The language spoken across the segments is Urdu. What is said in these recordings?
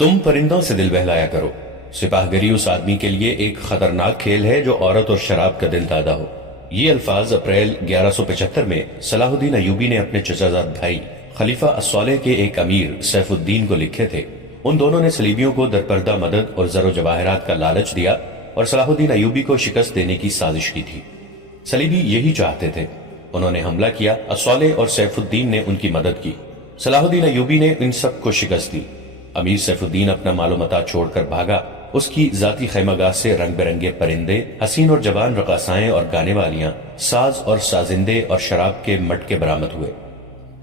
تم پرندوں سے دل بہلایا کرو، سپاہگری اس آدمی کے لیے ایک خطرناک کھیل ہے جو عورت اور شراب کا دل دادا ہو۔ یہ الفاظ اپریل 1175 میں صلاح الدین ایوبی نے اپنے چچا زاد بھائی خلیفہ الصالح کے ایک امیر سیف الدین کو لکھے تھے۔ ان دونوں نے صلیبیوں کو درپردہ مدد اور زر و جواہرات کا لالچ دیا اور صلاح الدین ایوبی کو شکست دینے کی سازش کی تھی۔ صلیبی یہی چاہتے تھے۔ انہوں نے حملہ کیا، الصالح اور سیف الدین نے ان کی مدد کی۔ صلاح الدین ایوبی نے ان سب کو شکست دی۔ امیر سیف الدین اپنا مال و متاع چھوڑ کر بھاگا۔ اس کی ذاتی خیمہ گاہ سے رنگ برنگے پرندے، حسین اور جوان رقاصائیں اور گانے والیاں، ساز اور سازندے اور شراب کے مٹکے برآمد ہوئے۔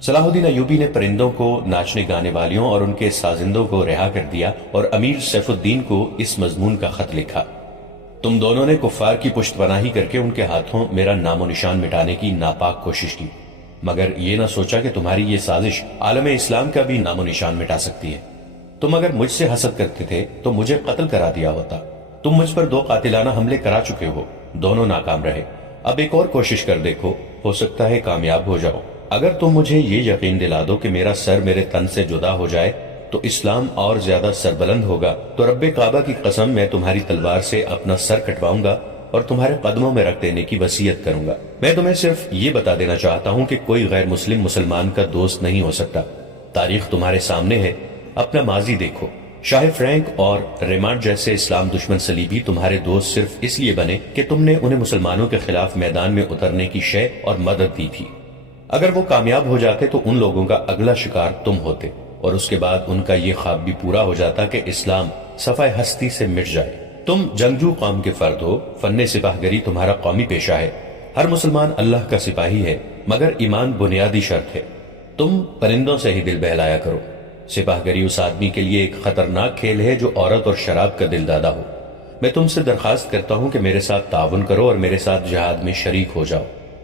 صلاح الدین ایوبی نے پرندوں کو، ناچنے گانے والیوں اور ان کے سازندوں کو رہا کر دیا اور امیر سیف الدین کو اس مضمون کا خط لکھا: تم دونوں نے کفار کی پشت پناہی کر کے ان کے ہاتھوں میرا نام و نشان مٹانے کی ناپاک کوشش کی، مگر یہ نہ سوچا کہ تمہاری یہ سازش عالم اسلام کا بھی نام و نشان مٹا سکتی ہے۔ تم اگر مجھ سے حسد کرتے تھے تو مجھے قتل کرا دیا ہوتا۔ تم مجھ پر 2 قاتلانہ حملے کرا چکے ہو، دونوں ناکام رہے۔ اب ایک اور کوشش کر دیکھو، ہو سکتا ہے کامیاب ہو جاؤ۔ اگر تم مجھے یہ یقین دلا دو کہ میرا سر میرے تن سے جدا ہو جائے تو اسلام اور زیادہ سربلند ہوگا، تو رب کعبہ کی قسم میں تمہاری تلوار سے اپنا سر کٹواؤں گا اور تمہارے قدموں میں رکھ دینے کی وصیت کروں گا۔ میں تمہیں صرف یہ بتا دینا چاہتا ہوں کہ کوئی غیر مسلم مسلمان کا دوست نہیں ہو سکتا۔ تاریخ تمہارے سامنے ہے، اپنا ماضی دیکھو۔ شاہ فرینک اور ریمانڈ جیسے اسلام دشمن صلیبی تمہارے دوست صرف اس لیے بنے کہ تم نے انہیں مسلمانوں کے خلاف میدان میں اترنے کی شے اور مدد دی تھی۔ اگر وہ کامیاب ہو جاتے تو ان لوگوں کا اگلا شکار تم ہوتے، اور اس کے بعد ان کا یہ خواب بھی پورا ہو جاتا کہ اسلام صفحہ ہستی سے مٹ جائے۔ تم جنگجو قوم کے فرد ہو، فن سپاہگری تمہارا قومی پیشہ ہے۔ ہر مسلمان اللہ کا سپاہی ہے، مگر ایمان بنیادی شرط ہے۔ تم پرندوں سے ہی دل بہلایا کرو۔ سپاہگری اس آدمی کے لیے ایک خطرناک کھیل ہے جو عورت اور شراب کا دل دادا ہو۔ میں تم سے درخواست کرتا ہوں کہ میرے ساتھ تعاون کرو اور میرے ساتھ جہاد میں شریک ہو جاؤ۔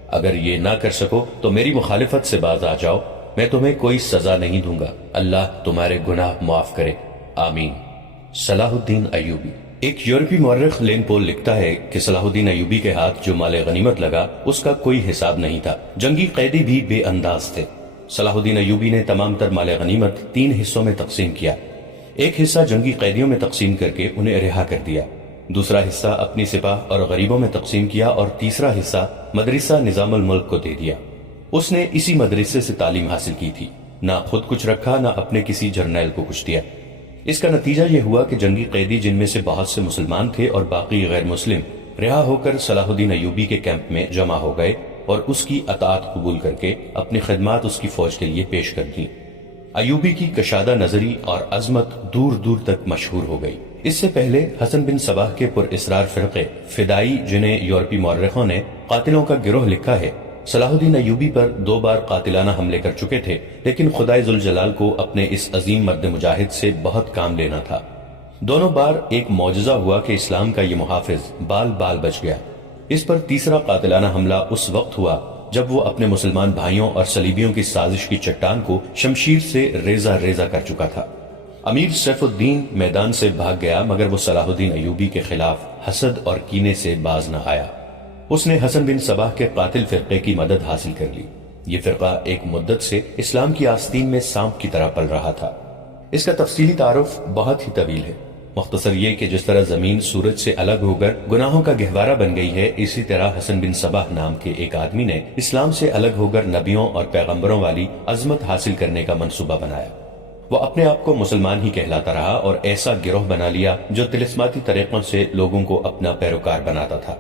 اگر یہ نہ کر سکو تو میری مخالفت سے باز آ جاؤ، میں تمہیں کوئی سزا نہیں دوں گا۔ اللہ تمہارے گناہ معاف کرے، آمین۔ صلاح الدین ایوبی۔ ایک یورپی مورخ لین پول لکھتا ہے کہ صلاح الدین ایوبی کے ہاتھ جو مال غنیمت لگا اس کا کوئی حساب نہیں تھا۔ جنگی قیدی بھی بے انداز تھے۔ صلاح الدین ایوبی نے تمام تر مال غنیمت 3 حصوں میں تقسیم کیا۔ ایک حصہ جنگی قیدیوں میں تقسیم کر کے انہیں رہا کر دیا، دوسرا حصہ اپنی سپاہ اور غریبوں میں تقسیم کیا اور تیسرا حصہ مدرسہ نظام الملک کو دے دیا۔ اس نے اسی مدرسے سے تعلیم حاصل کی تھی، نہ خود کچھ رکھا نہ اپنے کسی جرنیل کو کچھ دیا۔ اس کا نتیجہ یہ ہوا کہ جنگی قیدی جن میں سے بہت سے مسلمان تھے اور باقی غیر مسلم رہا ہو کر صلاح الدین ایوبی کے کیمپ میں جمع ہو گئے اور اس کی اطاعت قبول کر کے اپنی خدمات اس کی فوج کے لیے پیش کر دیں۔ ایوبی کی کشادہ نظری اور عظمت دور دور تک مشہور ہو گئی۔ اس سے پہلے حسن بن صباح کے پر اسرار فرقے فدائی، جنہیں یورپی مورخوں نے قاتلوں کا گروہ لکھا ہے، صلاح الدین ایوبی پر 2 بار قاتلانہ حملے کر چکے تھے، لیکن خدائے ذوالجلال کو اپنے اس عظیم مرد مجاہد سے بہت کام لینا تھا۔ دونوں بار ایک معجزہ ہوا کہ اسلام کا یہ محافظ بال بال بچ گیا۔ اس پر تیسرا قاتلانہ حملہ اس وقت ہوا جب وہ اپنے مسلمان بھائیوں اور صلیبیوں کی سازش کی چٹان کو شمشیر سے ریزہ ریزہ کر چکا تھا۔ امیر سیف الدین میدان سے بھاگ گیا، مگر وہ صلاح الدین ایوبی کے خلاف حسد اور کینے سے باز نہ آیا۔ اس نے حسن بن صباح کے قاتل فرقے کی مدد حاصل کر لی۔ یہ فرقہ ایک مدت سے اسلام کی آستین میں سانپ کی طرح پل رہا تھا۔ اس کا تفصیلی تعارف بہت ہی طویل ہے۔ مختصر یہ کہ جس طرح زمین سورج سے الگ ہو کر گناہوں کا گہوارہ بن گئی ہے، اسی طرح حسن بن صباح نام کے ایک آدمی نے اسلام سے الگ ہو کر نبیوں اور پیغمبروں والی عظمت حاصل کرنے کا منصوبہ بنایا۔ وہ اپنے آپ کو مسلمان ہی کہلاتا رہا اور ایسا گروہ بنا لیا جو طلسماتی طریقوں سے لوگوں کو اپنا پیروکار بناتا تھا۔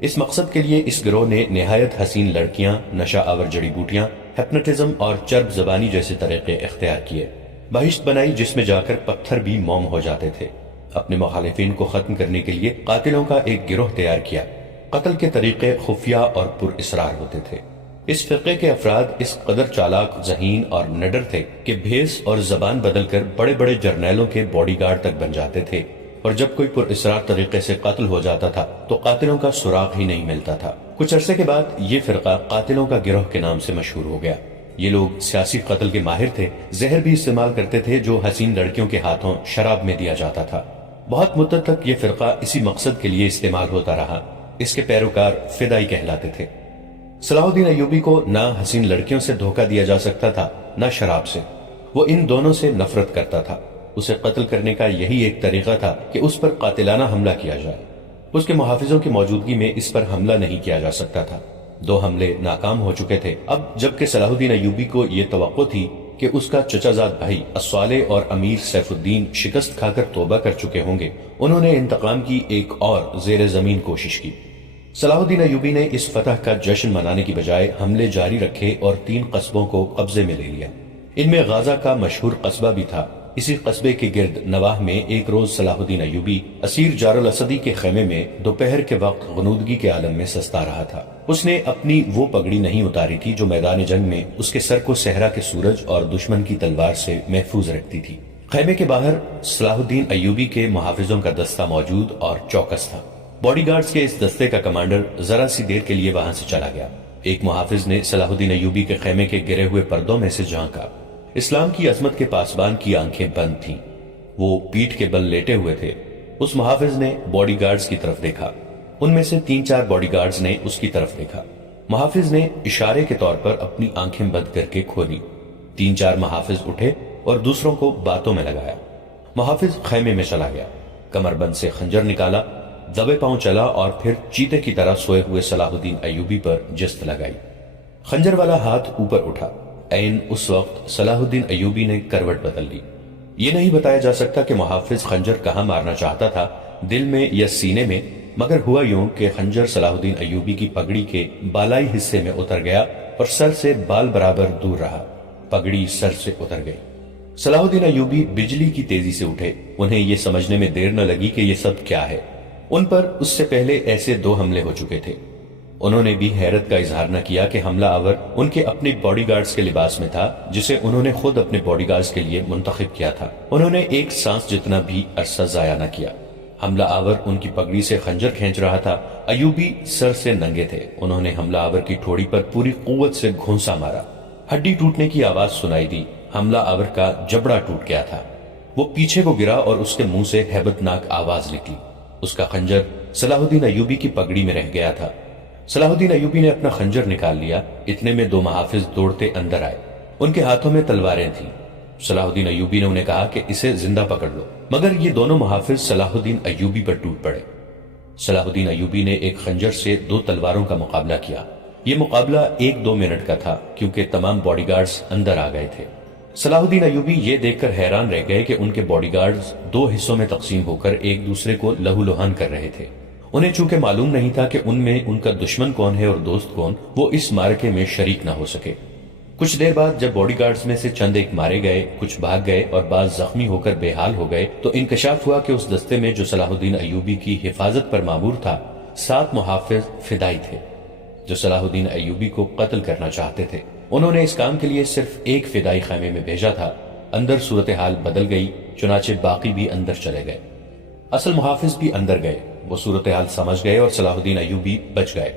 اس مقصد کے لیے اس گروہ نے نہایت حسین لڑکیاں، نشہ آور جڑی بوٹیاں، ہپنوٹزم اور چرب زبانی جیسے طریقے اختیار کیے۔ بہشت بنائی جس میں جا کر پتھر بھی موم ہو جاتے تھے۔ اپنے مخالفین کو ختم کرنے کے لیے قاتلوں کا ایک گروہ تیار کیا۔ قتل کے طریقے خفیہ اور پر اسرار ہوتے تھے۔ اس فرقے کے افراد اس قدر چالاک، ذہین اور نڈر تھے کہ بھیس اور زبان بدل کر بڑے بڑے جرنیلوں کے باڈی گارڈ تک بن جاتے تھے، اور جب کوئی پر اسرار طریقے سے قتل ہو جاتا تھا تو قاتلوں کا سراغ ہی نہیں ملتا تھا۔ کچھ عرصے کے بعد یہ فرقہ قاتلوں کا گروہ کے نام سے مشہور ہو گیا۔ یہ لوگ سیاسی قتل کے ماہر تھے، زہر بھی استعمال کرتے تھے جو حسین لڑکیوں کے ہاتھوں شراب میں دیا جاتا تھا۔ بہت مدت تک یہ فرقہ اسی مقصد کے لیے استعمال ہوتا رہا۔ اس کے پیروکار فدائی کہلاتے تھے۔ صلاح الدین ایوبی کو نہ حسین لڑکیوں سے دھوکہ دیا جا سکتا تھا نہ شراب سے۔ وہ ان دونوں سے نفرت کرتا تھا۔ اسے قتل کرنے کا یہی ایک طریقہ تھا کہ اس پر قاتلانہ حملہ کیا جائے۔ اس کے محافظوں کی موجودگی میں اس پر حملہ نہیں کیا جا سکتا تھا۔ 2 حملے ناکام ہو چکے تھے۔ اب جبکہ صلاح الدین ایوبی کو یہ توقع تھی کہ اس کا چچا زاد بھائی الصالح اور امیر سیف الدین شکست کھا کر توبہ کر چکے ہوں گے، انہوں نے انتقام کی ایک اور زیر زمین کوشش کی۔ صلاح الدین ایوبی نے اس فتح کا جشن منانے کی بجائے حملے جاری رکھے اور 3 قصبوں کو قبضے میں لے لیا۔ ان میں غازہ کا مشہور قصبہ بھی تھا۔ اسی قصبے کے گرد نواح میں ایک روز صلاح الدین ایوبی اسیر جار الاسدی کے خیمے میں دوپہر کے وقت غنودگی کے عالم میں سستا رہا تھا۔ اس نے اپنی وہ پگڑی نہیں اتاری تھی جو میدان جنگ میں اس کے سر کو صحرا کے سورج اور دشمن کی تلوار سے محفوظ رکھتی تھی۔ خیمے کے باہر صلاح الدین ایوبی کے محافظوں کا دستہ موجود اور چوکس تھا۔ باڈی گارڈز کے اس دستے کا کمانڈر ذرا سی دیر کے لیے وہاں سے چلا گیا۔ ایک محافظ نے صلاح الدین ایوبی کے خیمے کے گرے ہوئے پردوں میں سے جھانکا۔ اسلام کی عظمت کے پاسبان کی آنکھیں بند تھیں۔ وہ پیٹھ کے بل لیٹے ہوئے تھے۔ اس محافظ نے باڈی گارڈز کی طرف دیکھا۔ ان میں سے 3-4 باڈی گارڈز نے اس کی طرف دیکھا۔ محافظ نے اشارے کے طور پر اپنی آنکھیں بند کر کے کھولی۔ 3-4 محافظ اٹھے اور دوسروں کو باتوں میں لگایا۔ محافظ خیمے میں چلا گیا، کمر بند سے خنجر نکالا، دبے پاؤں چلا اور پھر چیتے کی طرح سوئے ہوئے صلاح الدین ایوبی پر جست لگائی۔ خنجر والا ہاتھ اوپر اٹھا۔ عین اس وقت صلاح الدین ایوبی نے کروٹ بدل لی۔ یہ نہیں بتایا جا سکتا کہ محافظ خنجر کہاں مارنا چاہتا تھا، دل میں یا سینے میں، مگر ہوا یوں کہ خنجر صلاح الدین ایوبی کی پگڑی کے بالائی حصے میں اتر گیا اور سر سے بال برابر دور رہا۔ پگڑی سر سے اتر گئی۔ صلاح الدین ایوبی بجلی کی تیزی سے اٹھے۔ انہیں یہ سمجھنے میں دیر نہ لگی کہ یہ سب کیا ہے۔ ان پر اس سے پہلے ایسے 2 حملے ہو چکے تھے۔ انہوں نے بھی حیرت کا اظہار نہ کیا کہ حملہ آور ان کے اپنے باڈی گارڈز کے لباس میں تھا، جسے انہوں نے خود اپنے باڈی گارڈز کے لیے منتخب کیا تھا۔ انہوں نے ایک سانس جتنا بھی عرصہ ضائع نہ کیا۔ حملہ آور ان کی پگڑی سے خنجر کھینچ رہا تھا۔ ایوبی سر سے ننگے تھے۔ انہوں نے حملہ آور کی ٹھوڑی پر پوری قوت سے گھونسا مارا۔ ہڈی ٹوٹنے کی آواز سنائی دی۔ حملہ آور کا جبڑا ٹوٹ گیا تھا۔ وہ پیچھے کو گرا اور اس کے منہ سے ہیبت ناک آواز نکلی۔ اس کا خنجر صلاح الدین ایوبی کی پگڑی میں رہ گیا تھا۔ صلاح الدین ایوبی نے اپنا خنجر نکال لیا۔ اتنے میں 2 محافظ دوڑتے اندر آئے۔ ان کے ہاتھوں میں تلواریں تھیں۔ صلاح الدین ایوبی نے انہیں کہا کہ اسے زندہ پکڑ لو، مگر یہ دونوں محافظ صلاح الدین ایوبی پر ٹوٹ پڑے۔ صلاح الدین ایوبی نے ایک خنجر سے 2 تلواروں کا مقابلہ کیا۔ یہ مقابلہ 1-2 منٹ کا تھا کیونکہ تمام باڈی گارڈز اندر آ گئے تھے۔ صلاح الدین ایوبی یہ دیکھ کر حیران رہ گئے کہ ان کے باڈی گارڈز 2 حصوں میں تقسیم ہو کر ایک دوسرے کو لہو لہان کر رہے تھے۔ انہیں چونکہ معلوم نہیں تھا کہ ان میں ان کا دشمن کون ہے اور دوست کون، وہ اس معرکے میں شریک نہ ہو سکے۔ کچھ دیر بعد جب باڈی گارڈز میں سے چند ایک مارے گئے، کچھ بھاگ گئے اور بعض زخمی ہو کر بے حال ہو گئے، تو انکشاف ہوا کہ اس دستے میں جو صلاح الدین ایوبی کی حفاظت پر مامور تھا، 7 محافظ فدائی تھے جو صلاح الدین ایوبی کو قتل کرنا چاہتے تھے۔ انہوں نے اس کام کے لیے صرف ایک فدائی خیمے میں بھیجا تھا۔ اندر صورتحال بدل گئی، چنانچہ باقی بھی اندر چلے گئے۔ اصل محافظ بھی اندر گئے۔ وہ صورتحال سمجھ گئے اور صلاح الدین ایوبی بچ گئے۔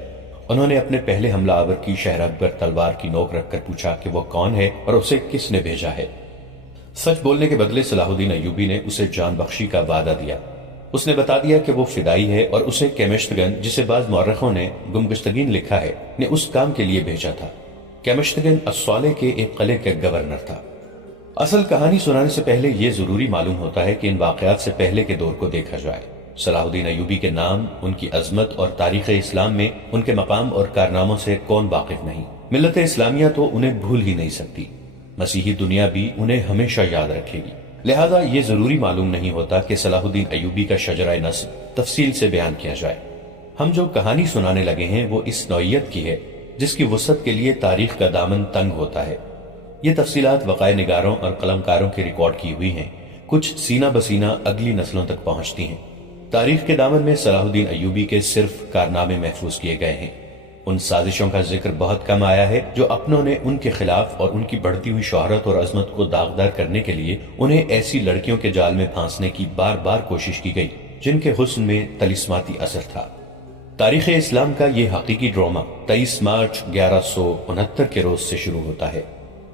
انہوں نے اپنے پہلے حملہ آور کی شہرگ پر تلوار کی نوک رکھ کر پوچھا کہ وہ کون ہے اور اسے کس نے بھیجا ہے۔ سچ بولنے کے بدلے صلاح الدین ایوبی نے اسے جان بخشی کا وعدہ دیا۔ اس نے بتا دیا کہ وہ فدائی ہے اور اسے کیمشتگن، جسے بعض مورخوں نے گمگشتگین لکھا ہے، نے اس کام کے لیے بھیجا تھا۔ کیمشتگن الصالح کے ایک قلعے کا گورنر تھا۔ اصل کہانی سنانے سے پہلے یہ ضروری معلوم ہوتا ہے کہ ان واقعات سے پہلے کے دور کو دیکھا جائے۔ صلاح الدین ایوبی کے نام، ان کی عظمت اور تاریخ اسلام میں ان کے مقام اور کارناموں سے کون واقف نہیں؟ ملت اسلامیہ تو انہیں بھول ہی نہیں سکتی، مسیحی دنیا بھی انہیں ہمیشہ یاد رکھے گی۔ لہذا یہ ضروری معلوم نہیں ہوتا کہ صلاح الدین ایوبی کا شجرہ نسب تفصیل سے بیان کیا جائے۔ ہم جو کہانی سنانے لگے ہیں وہ اس نوعیت کی ہے جس کی وسعت کے لیے تاریخ کا دامن تنگ ہوتا ہے۔ یہ تفصیلات وقائع نگاروں اور قلمکاروں کے ریکارڈ کی ہوئی ہیں، کچھ سینہ بسینہ اگلی نسلوں تک پہنچتی ہیں۔ تاریخ کے دامن میں صلاح الدین ایوبی کے صرف کارنامے محفوظ کیے گئے ہیں۔ ان سازشوں کا ذکر بہت کم آیا ہے جو اپنوں نے ان کے خلاف اور ان کی بڑھتی ہوئی شہرت اور عظمت کو داغدار کرنے کے لیے انہیں ایسی لڑکیوں کے جال میں پھانسنے کی بار بار کوشش کی گئی جن کے حسن میں طلسماتی اثر تھا۔ تاریخ اسلام کا یہ حقیقی ڈرامہ 23 مارچ 1169 کے روز سے شروع ہوتا ہے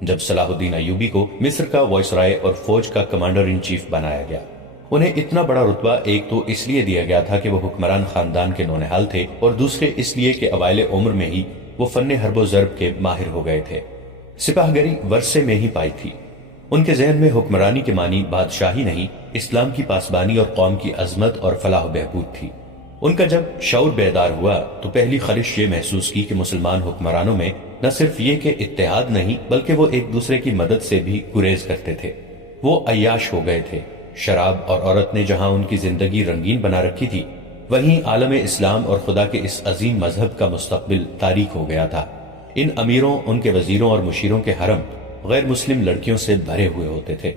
جب صلاح الدین ایوبی کو مصر کا وائسرائے اور فوج کا کمانڈر ان چیف بنایا گیا۔ انہیں اتنا بڑا رتبہ ایک تو اس لیے دیا گیا تھا کہ وہ حکمران خاندان کے نونہال تھے، اور دوسرے اس لیے کہ اوائل عمر میں ہی وہ فن حرب و ضرب کے ماہر ہو گئے تھے۔ سپاہ گری ورثے میں ہی پائی تھی۔ ان کے ذہن میں حکمرانی کے معنی بادشاہی نہیں، اسلام کی پاسبانی اور قوم کی عظمت اور فلاح و بہبود تھی۔ ان کا جب شعور بیدار ہوا تو پہلی خلش یہ محسوس کی کہ مسلمان حکمرانوں میں نہ صرف یہ کہ اتحاد نہیں بلکہ وہ ایک دوسرے کی مدد سے بھی گریز کرتے تھے۔ وہ عیاش ہو گئے تھے۔ شراب اور عورت نے جہاں ان کی زندگی رنگین بنا رکھی تھی، وہیں عالم اسلام اور خدا کے اس عظیم مذہب کا مستقبل تاریک ہو گیا تھا۔ ان امیروں، ان کے وزیروں اور مشیروں کے حرم غیر مسلم لڑکیوں سے بھرے ہوئے ہوتے تھے۔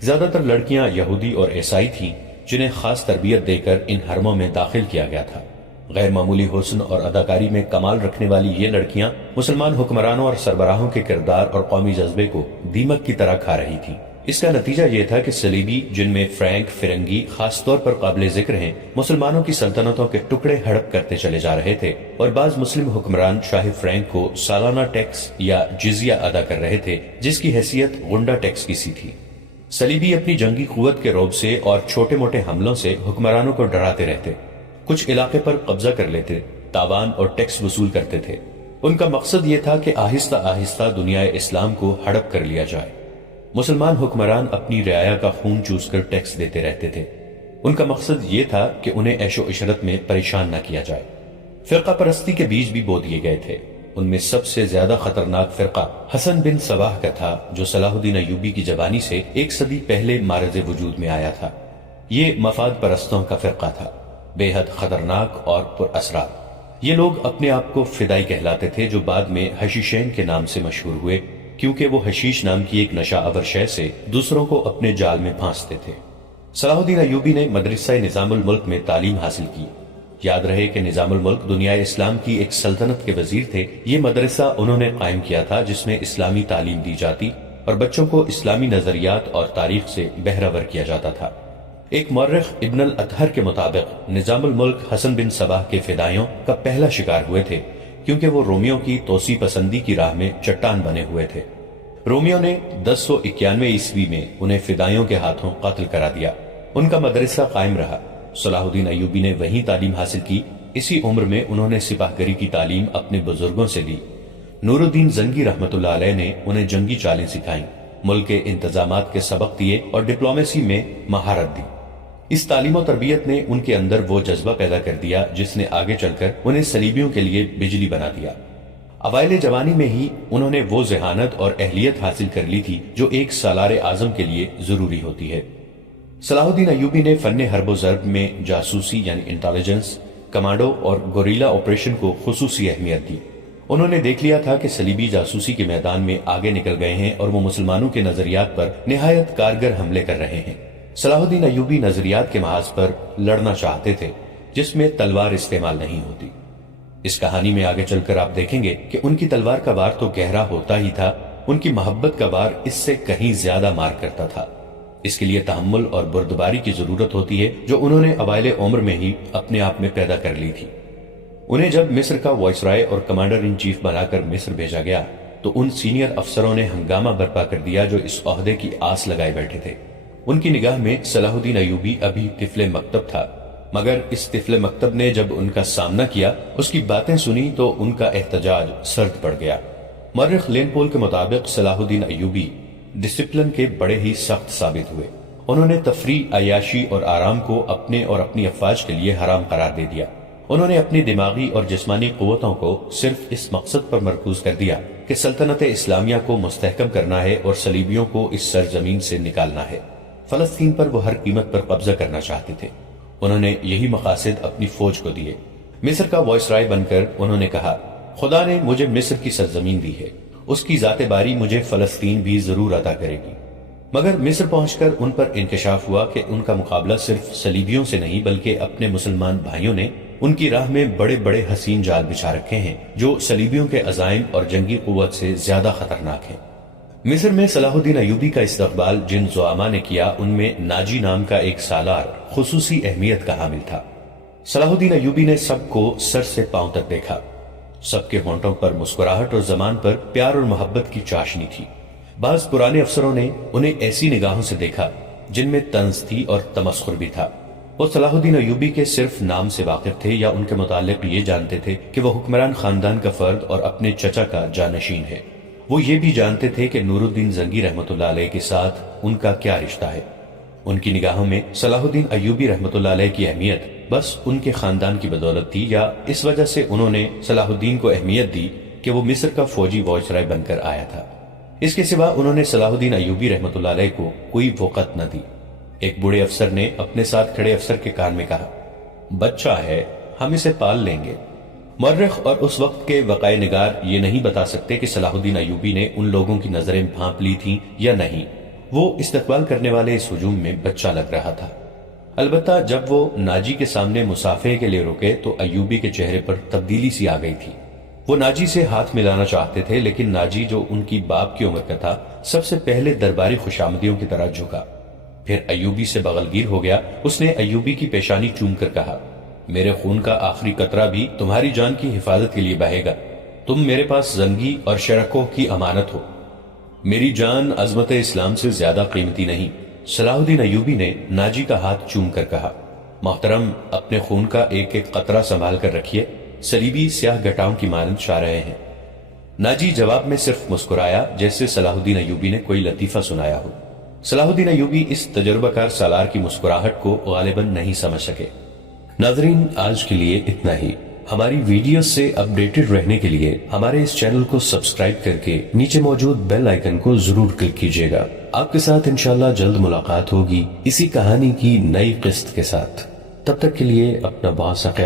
زیادہ تر لڑکیاں یہودی اور عیسائی تھیں جنہیں خاص تربیت دے کر ان حرموں میں داخل کیا گیا تھا۔ غیر معمولی حسن اور اداکاری میں کمال رکھنے والی یہ لڑکیاں مسلمان حکمرانوں اور سربراہوں کے کردار اور قومی جذبے کو دیمک کی طرح کھا رہی تھیں۔ اس کا نتیجہ یہ تھا کہ صلیبی، جن میں فرینک، فرنگی خاص طور پر قابل ذکر ہیں، مسلمانوں کی سلطنتوں کے ٹکڑے ہڑپ کرتے چلے جا رہے تھے، اور بعض مسلم حکمران شاہ فرینک کو سالانہ ٹیکس یا جزیہ ادا کر رہے تھے، جس کی حیثیت غنڈہ ٹیکس کی سی تھی۔ صلیبی اپنی جنگی قوت کے رعب سے اور چھوٹے موٹے حملوں سے حکمرانوں کو ڈراتے رہتے، کچھ علاقے پر قبضہ کر لیتے، تاوان اور ٹیکس وصول کرتے تھے۔ ان کا مقصد یہ تھا کہ آہستہ آہستہ دنیا اسلام کو ہڑپ کر لیا جائے۔ مسلمان حکمران اپنی رعایا کا خون چوس کر ٹیکس دیتے رہتے تھے۔ ان کا مقصد یہ تھا کہ انہیں عیش و عشرت میں پریشان نہ کیا جائے۔ فرقہ پرستی کے بیج بھی بو دیے گئے تھے۔ ان میں سب سے زیادہ خطرناک فرقہ حسن بن سواح کا تھا، جو صلاح الدین ایوبی کی زبانی سے 1 صدی پہلے معرض وجود میں آیا تھا۔ یہ مفاد پرستوں کا فرقہ تھا، بے حد خطرناک اور پر اثرات۔ یہ لوگ اپنے آپ کو فدائی کہلاتے تھے، جو بعد میں حشیشین کے نام سے مشہور ہوئے، کیونکہ وہ حشیش نام کی ایک نشہ آور شے سے دوسروں کو اپنے جال میں پھانستے تھے۔ صلاح الدین ایوبی نے مدرسہ نظام الملک میں تعلیم حاصل کی۔ یاد رہے کہ نظام الملک دنیا اسلام کی ایک سلطنت کے وزیر تھے۔ یہ مدرسہ انہوں نے قائم کیا تھا جس میں اسلامی تعلیم دی جاتی اور بچوں کو اسلامی نظریات اور تاریخ سے بہرہ ور کیا جاتا تھا۔ ایک مورخ ابن الاطہر کے مطابق نظام الملک حسن بن سواح کے فدائیوں کا پہلا شکار ہوئے تھے، کیونکہ وہ رومیوں کی توسیع پسندی کی راہ میں چٹان بنے ہوئے تھے۔ رومیوں نے 1091 عیسوی میں انہیں فدائیوں کے ہاتھوں قتل کرا دیا۔ ان کا مدرسہ قائم رہا۔ صلاح الدین ایوبی نے وہیں تعلیم حاصل کی۔ اسی عمر میں انہوں نے سپاہ گری کی تعلیم اپنے بزرگوں سے لی۔ نور الدین زنگی رحمۃ اللہ علیہ نے انہیں جنگی چالیں سکھائیں، ملک کے انتظامات کے سبق دیے اور ڈپلومیسی میں مہارت دی۔ اس تعلیم و تربیت نے ان کے اندر وہ جذبہ پیدا کر دیا جس نے آگے چل کر انہیں صلیبیوں کے لیے بجلی بنا دیا۔ اوائل جوانی میں ہی انہوں نے وہ ذہانت اور اہلیت حاصل کر لی تھی جو ایک سالار اعظم کے لیے ضروری ہوتی ہے۔ صلاح الدین ایوبی نے فن حرب و ضرب میں جاسوسی یعنی انٹیلیجنس، کمانڈو اور گوریلا آپریشن کو خصوصی اہمیت دی۔ انہوں نے دیکھ لیا تھا کہ صلیبی جاسوسی کے میدان میں آگے نکل گئے ہیں اور وہ مسلمانوں کے نظریات پر نہایت کارگر حملے کر رہے ہیں۔ صلاح الدین ایوبی نظریات کے محاذ پر لڑنا چاہتے تھے جس میں تلوار استعمال نہیں ہوتی۔ اس کہانی میں آگے چل کر آپ دیکھیں گے کہ ان کی تلوار کا وار تو گہرا ہوتا ہی تھا، ان کی محبت کا وار اس سے کہیں زیادہ مار کرتا تھا۔ اس کے لیے تحمل اور بردباری کی ضرورت ہوتی ہے جو انہوں نے اوائل عمر میں ہی اپنے آپ میں پیدا کر لی تھی۔ انہیں جب مصر کا وائسرائے اور کمانڈر ان چیف بنا کر مصر بھیجا گیا تو ان سینئر افسروں نے ہنگامہ برپا کر دیا جو اس عہدے کی آس لگائے بیٹھے تھے۔ ان کی نگاہ میں صلاح الدین ایوبی ابھی طفل مکتب تھا، مگر اس طفل مکتب نے جب ان کا سامنا کیا، اس کی باتیں سنی تو ان کا احتجاج سرد پڑ گیا۔ مورخ لین پول کے مطابق صلاح الدین ایوبی ڈسپلن کے بڑے ہی سخت ثابت ہوئے۔ انہوں نے تفریح، عیاشی اور آرام کو اپنے اور اپنی افواج کے لیے حرام قرار دے دیا۔ انہوں نے اپنی دماغی اور جسمانی قوتوں کو صرف اس مقصد پر مرکوز کر دیا کہ سلطنت اسلامیہ کو مستحکم کرنا ہے اور صلیبیوں کو اس سرزمین سے نکالنا ہے۔ فلسطین پر وہ ہر قیمت پر قبضہ کرنا چاہتے تھے۔ انہوں نے یہی مقاصد اپنی فوج کو دیے۔ مصر کا وائسرائے بن کر انہوں نے کہا، خدا نے مجھے مصر کی سرزمین دی ہے، اس کی ذات باری مجھے فلسطین بھی ضرور عطا کرے گی۔ مگر مصر پہنچ کر ان پر انکشاف ہوا کہ ان کا مقابلہ صرف صلیبیوں سے نہیں بلکہ اپنے مسلمان بھائیوں نے ان کی راہ میں بڑے بڑے حسین جال بچھا رکھے ہیں جو صلیبیوں کے عزائم اور جنگی قوت سے زیادہ خطرناک ہیں۔ مصر میں صلاح الدین ایوبی کا استقبال جن زعما نے کیا ان میں ناجی نام کا ایک سالار خصوصی اہمیت کا حامل تھا۔ صلاح الدین ایوبی نے سب کو سر سے پاؤں تک دیکھا۔ سب کے ہونٹوں پر مسکراہٹ اور زبان پر پیار اور محبت کی چاشنی تھی۔ بعض پرانے افسروں نے انہیں ایسی نگاہوں سے دیکھا جن میں طنز تھی اور تمسخر بھی تھا۔ وہ صلاح الدین ایوبی کے صرف نام سے واقف تھے یا ان کے متعلق یہ جانتے تھے کہ وہ حکمران خاندان کا فرد اور اپنے چچا کا جانشین ہے۔ وہ یہ بھی جانتے تھے کہ نور الدین زنگی رحمۃ اللہ علیہ کے ساتھ ان کا کیا رشتہ ہے۔ ان کی نگاہوں میں صلاح الدین ایوبی رحمۃ اللہ علیہ کی اہمیت بس ان کے خاندان کی بدولت تھی، یا اس وجہ سے انہوں نے صلاح الدین کو اہمیت دی کہ وہ مصر کا فوجی وائسرائے بن کر آیا تھا۔ اس کے سوا انہوں نے صلاح الدین ایوبی رحمۃ اللہ علیہ کو کوئی وقت نہ دی۔ ایک بوڑھے افسر نے اپنے ساتھ کھڑے افسر کے کان میں کہا، بچہ ہے، ہم اسے پال لیں گے۔ مورخ اور اس وقت کے وقائع نگار یہ نہیں بتا سکتے کہ صلاح الدین ایوبی نے ان لوگوں کی نظریں بھانپ لی تھیں یا نہیں، وہ استقبال کرنے والے اس ہجوم میں بچہ لگ رہا تھا۔ البتہ جب وہ ناجی کے سامنے مصافحے کے لیے رکے تو ایوبی کے چہرے پر تبدیلی سی آ گئی تھی۔ وہ ناجی سے ہاتھ ملانا چاہتے تھے، لیکن ناجی جو ان کی باپ کی عمر کا تھا سب سے پہلے درباری خوشامدیوں کی طرح جھکا، پھر ایوبی سے بغلگیر ہو گیا۔ اس نے ایوبی کی پیشانی چوم کر کہا، میرے خون کا آخری قطرہ بھی تمہاری جان کی حفاظت کے لیے بہے گا۔ تم میرے پاس زنگی اور شرکوں کی امانت ہو، میری جان عظمت اسلام سے زیادہ قیمتی نہیں۔ صلاح الدین ایوبی نے ناجی کا ہاتھ چوم کر کہا، محترم، اپنے خون کا ایک ایک قطرہ سنبھال کر رکھیے، صلیبی سیاہ گٹاؤں کی مانند چھا رہے ہیں۔ ناجی جواب میں صرف مسکرایا، جیسے صلاح الدین ایوبی نے کوئی لطیفہ سنایا ہو۔ صلاح الدین ایوبی اس تجربہ کار سالار کی مسکراہٹ کو غالباً نہیں سمجھ سکے۔ ناظرین، آج کے لیے اتنا ہی۔ ہماری ویڈیوز سے اپڈیٹڈ رہنے کے لیے ہمارے اس چینل کو سبسکرائب کر کے نیچے موجود بیل آئیکن کو ضرور کلک کیجیے گا۔ آپ کے ساتھ انشاءاللہ جلد ملاقات ہوگی اسی کہانی کی نئی قسط کے ساتھ۔ تب تک کے لیے اپنا بہت سا خیال